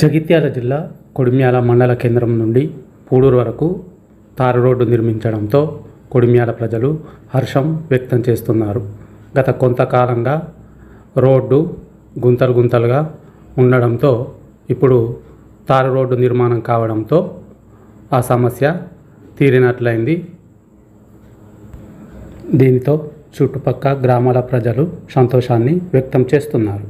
జగిత్యాల జిల్లా కొడిమ్యాల మండల కేంద్రం నుండి పూడూరు వరకు తారు రోడ్డు నిర్మించడంతో కొడిమ్యాల ప్రజలు హర్షం వ్యక్తం చేస్తున్నారు. గత కొంతకాలంగా రోడ్డు గుంతలు గుంతలుగా ఉండడంతో ఇప్పుడు తారు రోడ్డు నిర్మాణం కావడంతో ఆ సమస్య తీరినట్లయింది. దీనితో చుట్టుపక్కల గ్రామాల ప్రజలు సంతోషాన్ని వ్యక్తం చేస్తున్నారు.